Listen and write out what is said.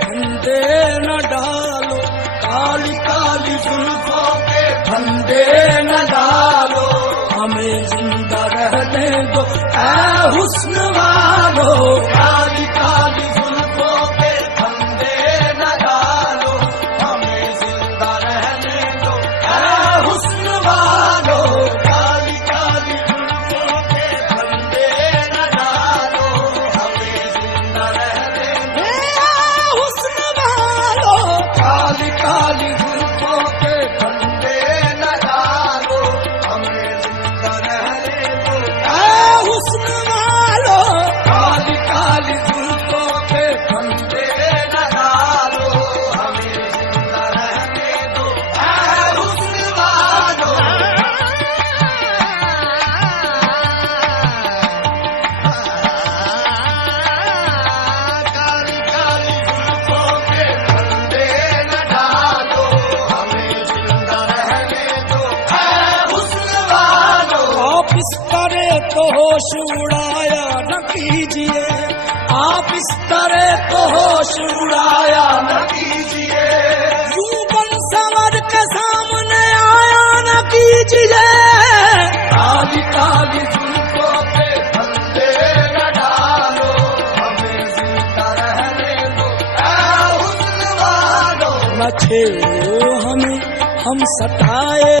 फंदे न डालो, काली काली जुल्फों के फंदे न डालो, हमें जिंदा रहने दो ऐ हुस्न वालो। काली काली जुल्फों के फंदे न डालो, हमें जिंदा रहने दो ऐ हुस्न वालो। काली काली जुल्फों के फंदे न डालो, हमें जिंदा रहने दो ऐ हुस्न वालो। काली काली जुल्फों के फंदे न डालो, हमें जिंदा रहने दो ऐ हुस्न वालो। काली काली जुल्फों के फंदे न डालो, हमें जिंदा रहने दो ऐ हुस्न वालो। काली काली जुल्फों के फंदे न डालो, हमें जिंदा रहने दो ऐ हुस्न वालो। आप इस तरह तो होश उड़ाया न कीजिए, आप इस तरह तो होश उड़ाया न कीजिए, यूं बन संवर के सामने आया न कीजिए। काली काली जुल्फों के फंदे न डालो, हमें जिंदा रहने दो ऐ हुस्न वालो। न छेड़ो हमें हम सताए